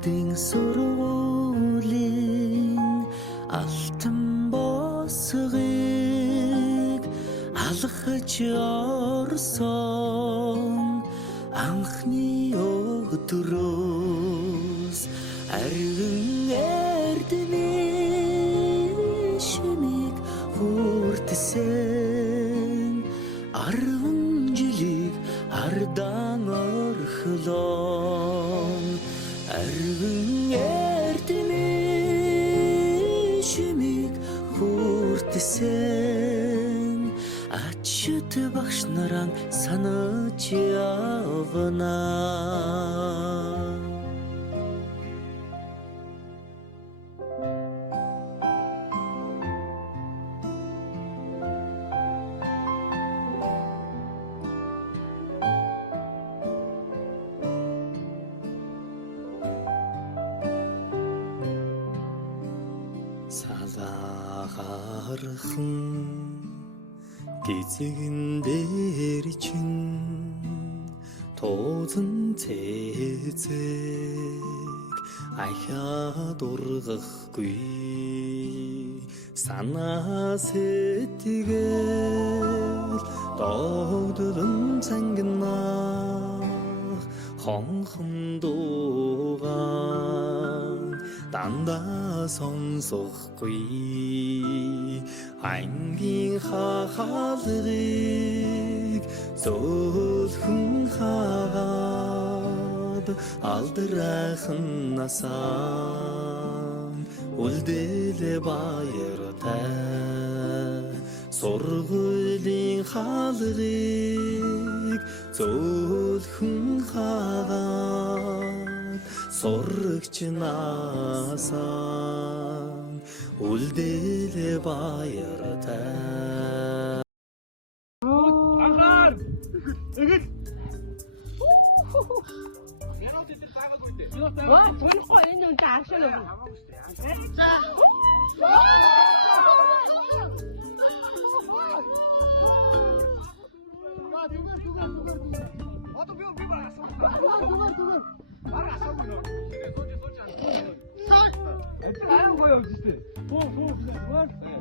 Бүгдийн сургуулийн алтан босгыг алхаж орсон анхны өдрөөс арвин эрдмийн шимийг хүртсэн 10 жилиг ардан орхлон арвин эрдмийн шимийг хүртсэн ачт багш наран санаж явна. Салахархан гизэгэн дээр чин тоозон цэцэг ахаад ургахгүй санаа сэтгэл догдолн цангинах хонхон дуугаан дандаа сонсохгүй ангийн хахалгыг зөөлхөн хаад алдрайхан насаа үлдээлээ баяртай сургуулийн хаалгыг зөөлхөн хаад сурагч насаа үлдээлээ баяртай. Анхаар! Игэл! Ваа, түрхгүй энэ үнтэй агшаа юм. За. Одоо би барасан. Барасан мөн. Аян гоё юм шүү дээ. Фоо.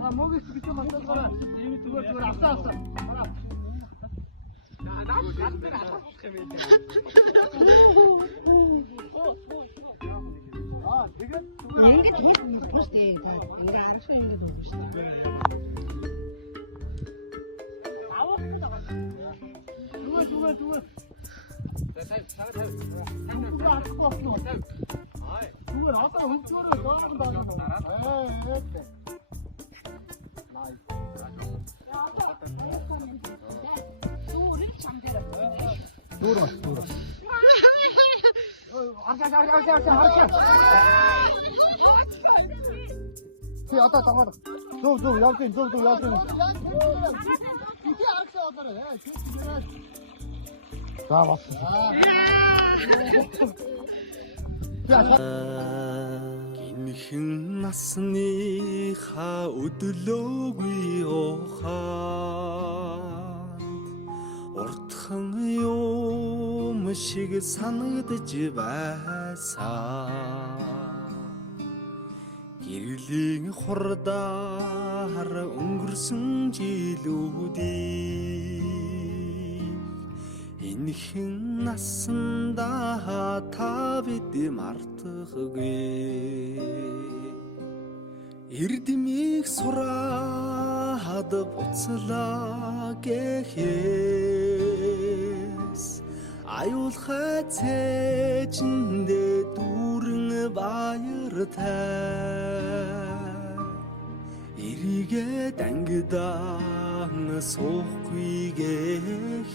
А могис гэж юм асуулаа. Тийм зүгээр асаа. Наа гаддаг асах юм ээ. Тэгээд Ингээд хийх юм шүү дээ. Ингээ анхаа ингээд болно шүү дээ. Зүгээр. Сайн. Зүгээр одоо хөнцөөрөө доорн. Дуур. Арчаа. Чи одоо тагоор. Зүг явдیں۔ Чи арчаа одоо. За бас. Гинхэн насныхаа өдлөөгүй ухаанд уртхан юм шиг санагдж байсан гэрлийн хурдаар өнгөрсөн жилүүдийг энэхэн насандаа та бид мартахгүй эрдмийг сураад буцлаа гэхээс аюулхай цээжиндээ дүүрэн баяртай эрийгээ дангидаан суухгүй гэхээс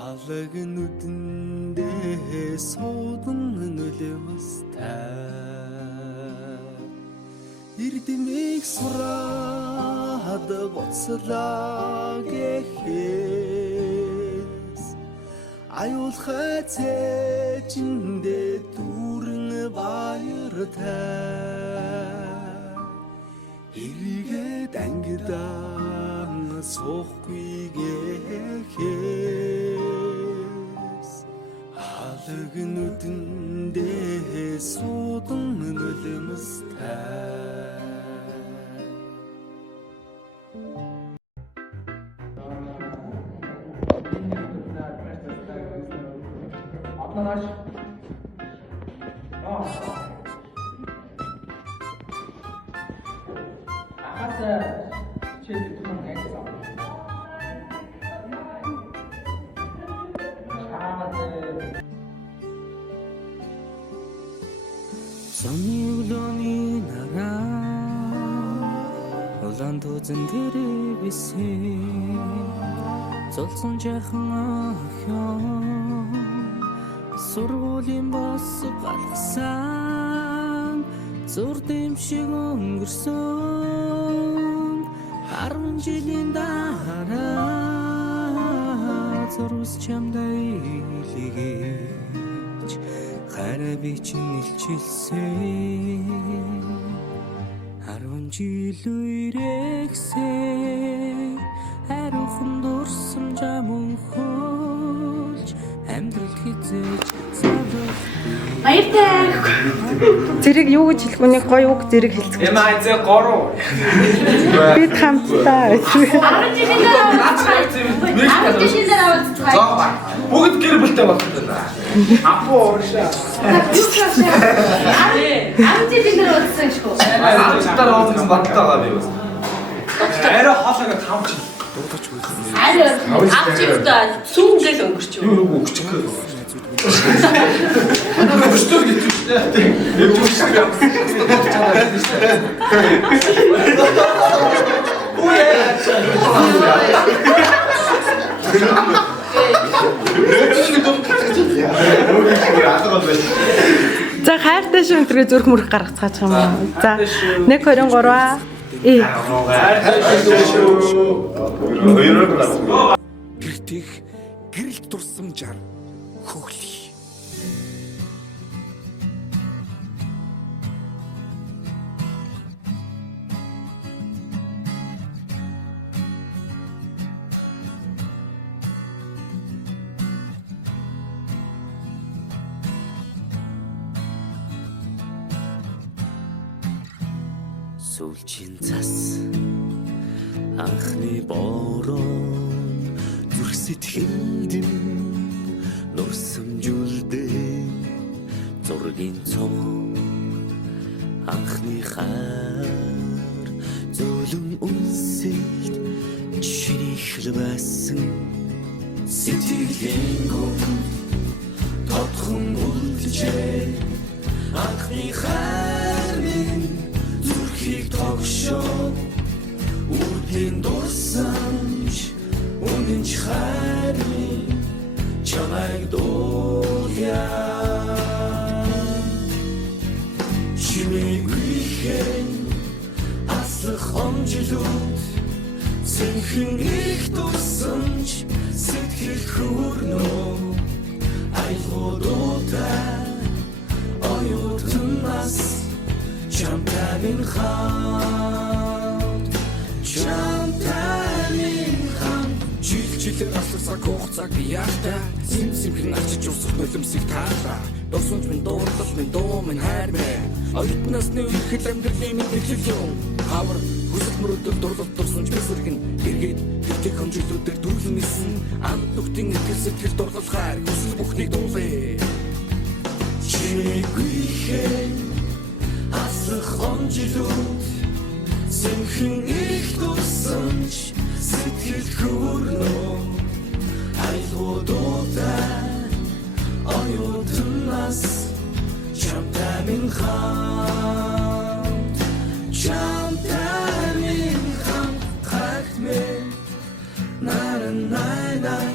алаг нүдэндээ суудан нөлөөстэй эрдмийг сураад буцлаа гэхээс аюулхай цээжиндээ дүүрэн баяртай эрийгээ дангидаан суухгүй гэхээс нүдэндээ суудан нулимстай Атланаш. Ахаса чигээр юм хийсэн. Сонны өглөөний нараа улаан тузан дээрээ бисээ золсон жахан охин сургуулийн бос галгасан зур дэм шиг өнгөрсөн 10 жилийн дараа зурус чамдай илгээж хараа би чинь илчилсэн 10 жил үрэгсээ хариухан дурсам жамун хөлж амьдрал хизээж Баяртай. Зэрэг юу гэж хэлэх вэ? Гоё үг зэрэг хэлцэх. Эм айзээ гороо. Бид хамтдаа. 10 жилийн дараа уулзцгаая. Зоо. Бүгд гэр бүлтэй болчихлоо. Апу уушаа. 10 жилийн дараа уулзсан шүү. Аачлаар уулзсан баттайгаа би бас. Арай хоолойгоо 5 жил. Арай 5 жилдээ сүүн гэл өнгөрч юу? Юу өгчих гээ. Өстөр гэвчтэй. Яг үгүй юм. За хайртай шүү өнтрөө зүрх мөрөх гаргацгаач юм аа. За 1 2 3 гэртих гэрэлт дурсамжаар хөглөе. Сүүлчийн цас анхны бороо зүрх сэтгэлд нурсамжуулдээ зургийн цом анхны хаар зөөлөн үнсэлт чиний хэлбэсэн сэтгэлийн гом тодхон үлджээ анхны хаар зүрхийг тогшоо үрдийн дурсамж үнэнч хайрын чамайг дуулъя чимээгүй аслах онжилууд цэнхэн их дурсамж сэтгэл хүрнөө айлгуудаа оюутнаас Чамтайвин хамт жилээр асарсаг хугацааг би яахтай симхэн ачиж усах нулимсыг таалаа дурсамж минь дуурлал минь дуу минь хайр минь оюутнасны үерхэл амьдралын минь тэглэл юм хавар хүсэл мөрөдөл дурлал дурсамж бисэргэн эргээд гэртээ хэмжүүлүүдээр дүрлэн нисэн амт нүхтийн итгэл сэтгэл дурлал хайр хүсэл бүхнийг дуулъя чимээгүй аслах онжилууд цэнхэн их дурсамж сэтгэл хүрнөө айлгуудаа оюутнаас чамтай минь хамт хагт мэ наран най най